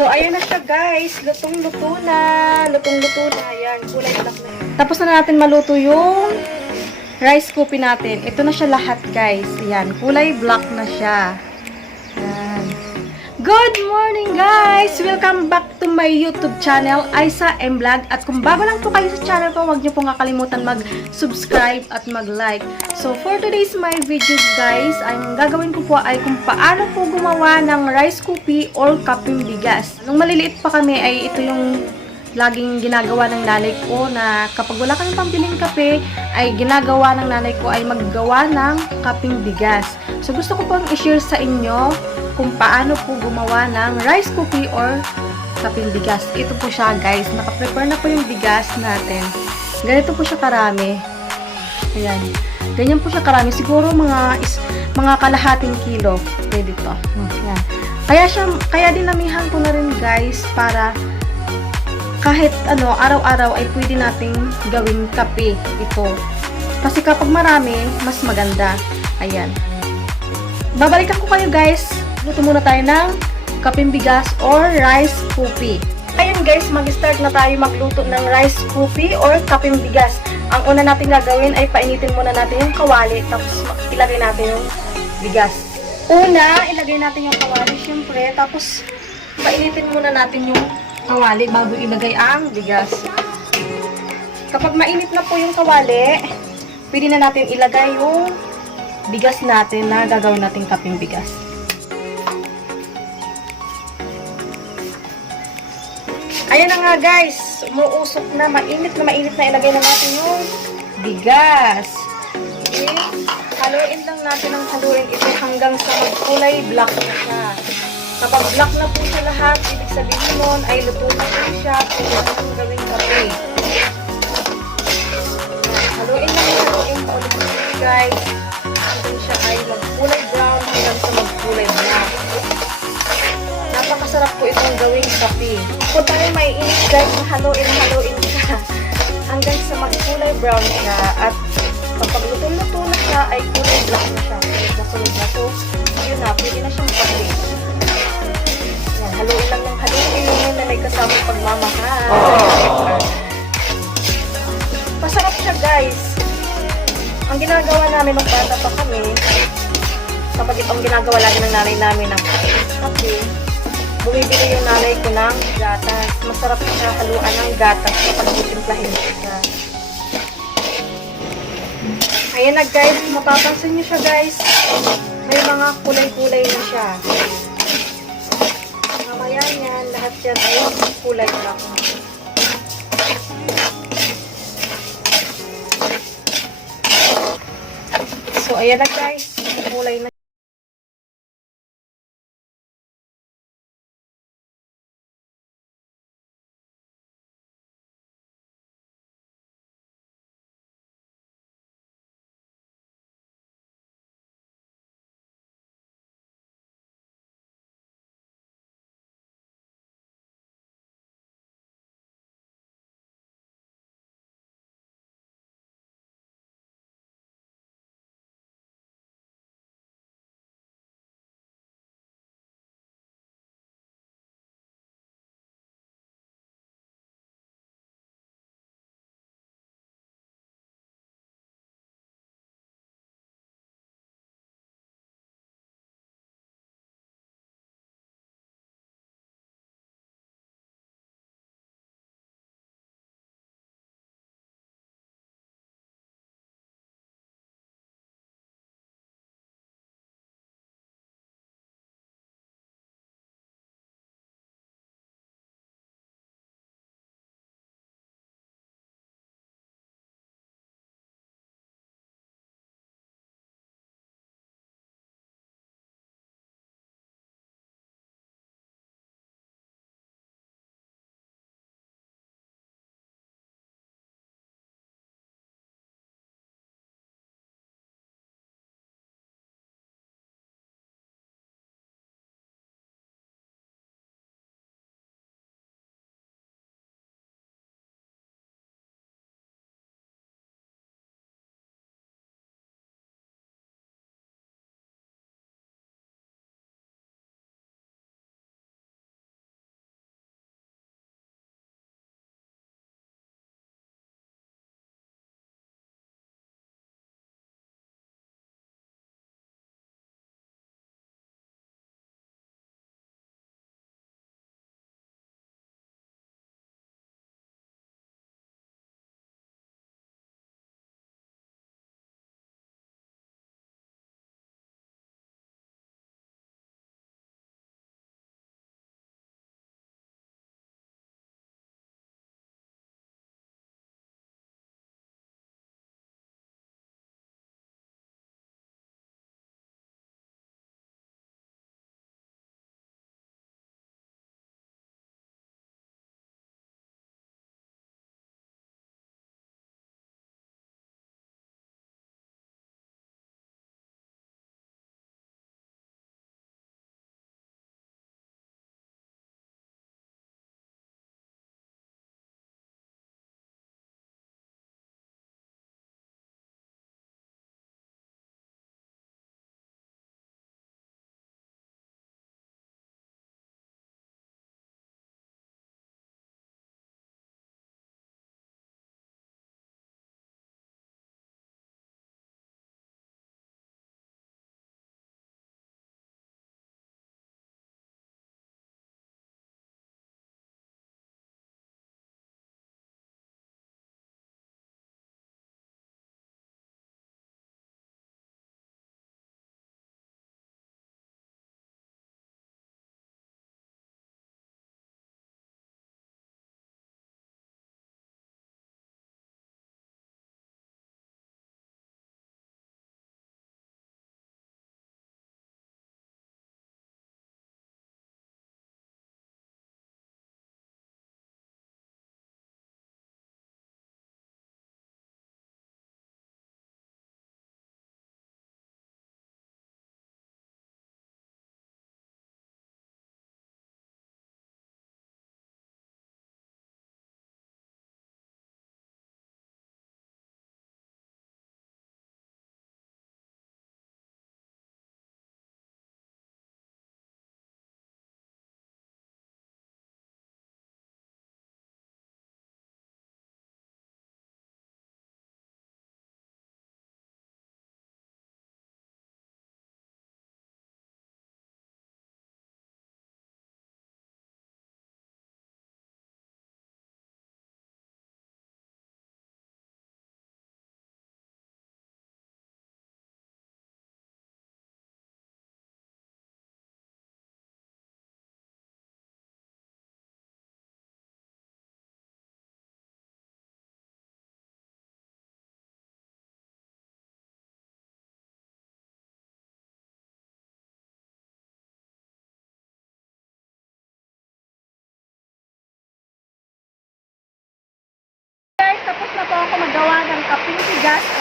So, ayan na siya guys. Lutong-luto na. Lutong-luto na. Ayan, kulay black na. Tapos na natin maluto yung rice cookie natin. Ito na siya lahat guys. Ayan, kulay black na siya. Ayan. Good morning guys! Welcome back to my YouTube channel, Aisa M Vlog. At kung bago lang po kayo sa channel ko, huwag niyo pong kakalimutan mag-subscribe at mag-like. So for today's my videos guys, ang gagawin ko po ay kung paano po gumawa ng rice cookie or kaping bigas. Nung maliliit pa kami ay ito yung laging ginagawa ng nanay ko, na kapag wala kang pambiling kape ay ginagawa ng nanay ko ay maggawa ng kaping bigas. So gusto ko pong i-share sa inyo kung paano po gumawa ng rice cookie or kaping bigas. Ito po siya guys, naka-prepare na po yung bigas natin. Ganito po siya karami. Ayan. Ganyan po siya karami. Siguro mga kalahating kilo. Pwede to. Ayan. Kaya dinamihan ko na rin guys para kahit araw-araw ay pwede nating gawing kape ito. Kasi kapag marami, mas maganda. Ayan. Babalikan ko kayo guys. Luto muna tayo ng kaping bigas or rice cookie. Ayan guys, mag-start na tayo magluto ng rice cookie or kaping bigas. Ang una natin gagawin ay painitin muna natin yung kawali, tapos ilagay natin yung bigas. Una, ilagay natin yung kawali syempre, tapos painitin muna natin yung kawali bago ilagay ang bigas. Kapag mainit na po yung kawali, pwede na natin ilagay yung bigas natin na gagawin natin kaping bigas. Ayan na nga guys, umuusok na, mainit na ilagay na natin yung bigas. Okay. Haluin lang natin ang haluin ito hanggang sa magkulay black na siya. Kapag black na po siya lahat, ibig sabihin nun ay luto na po siya, pwede natin gawing kape. Haluin pa ulit guys, hanggang siya ay magkulay brown hanggang sa magkulay black. Napakasarap po itong gawing kape. Kung tayo may init guys, haluin siya hanggang sa magkulay brown siya. At kapag luto-luto na siya, ay kulay black na siya. Kulay na. So, yun na, pwede na siyang kape. Yan, haluin lang ng haluin na may kasamang pagmamahal. Masarap siya guys. Ang ginagawa namin nung bata pa kami, kapag itong ginagawa lagi ng nanay namin ng kape, bumibili yung nanay ko ng gatas. Masarap siya haluan ng gatas kapag titimplahin siya. Ayan na guys, mapapansin nyo siya guys. May mga kulay-kulay na siya. Mamaya yan, lahat yan ay kulay black. So ayan na guys, kulay na.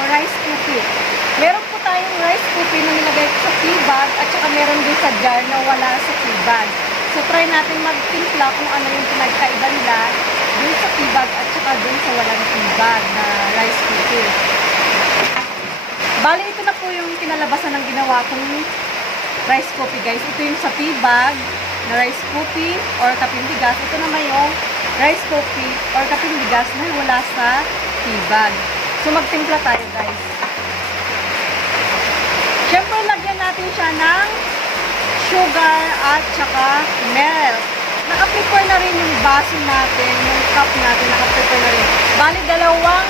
rice cookie. Meron po tayong rice cookie na nilagay sa tea bag at saka meron din sa jar na wala sa tea bag. So, try natin magtimpla kung ano yung pinagkaiba nila dun sa tea bag at saka dun sa walang tea bag na rice cookie. Bali, ito na po yung kinalabasan ng ginawa kong rice cookie, guys. Ito yung sa tea bag na rice cookie or kaping bigas. Ito naman yung rice cookie or kaping bigas na wala sa tea bag. So, magtimpla tayo, guys. Siyempre, lagyan natin siya ng sugar at saka milk. Naka-prepare na rin yung baso natin, yung cup natin, naka-prepare na rin. Bali, dalawang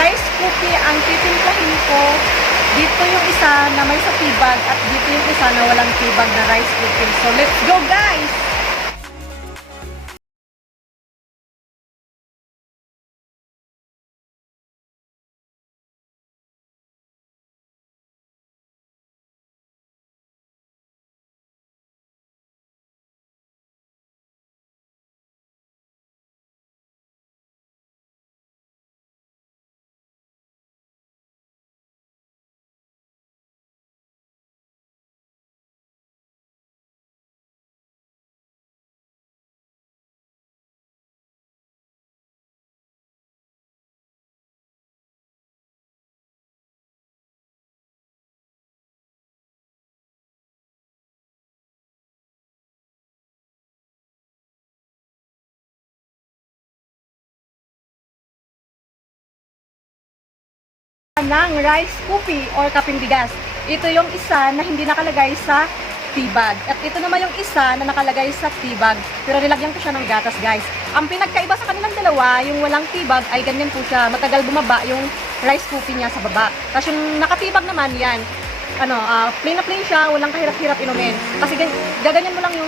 rice cookie ang titimplahin ko. Dito yung isa na may sa tea bag at dito yung isa na walang tea bag na rice cookie. So, let's go, guys! Ng rice cookie or kaping bigas. Ito yung isa na hindi nakalagay sa tea bag. At ito naman yung isa na nakalagay sa tea bag. Pero nilagyan ko siya ng gatas, guys. Ang pinagkaiba sa kanilang dalawa, yung walang tea bag ay ganyan po siya. Matagal bumaba yung rice cookie niya sa baba. Tapos yung naka-tea bag naman yan. Plain na plain siya, walang kahirap-hirap inumin. Kasi gaganyan mo lang yung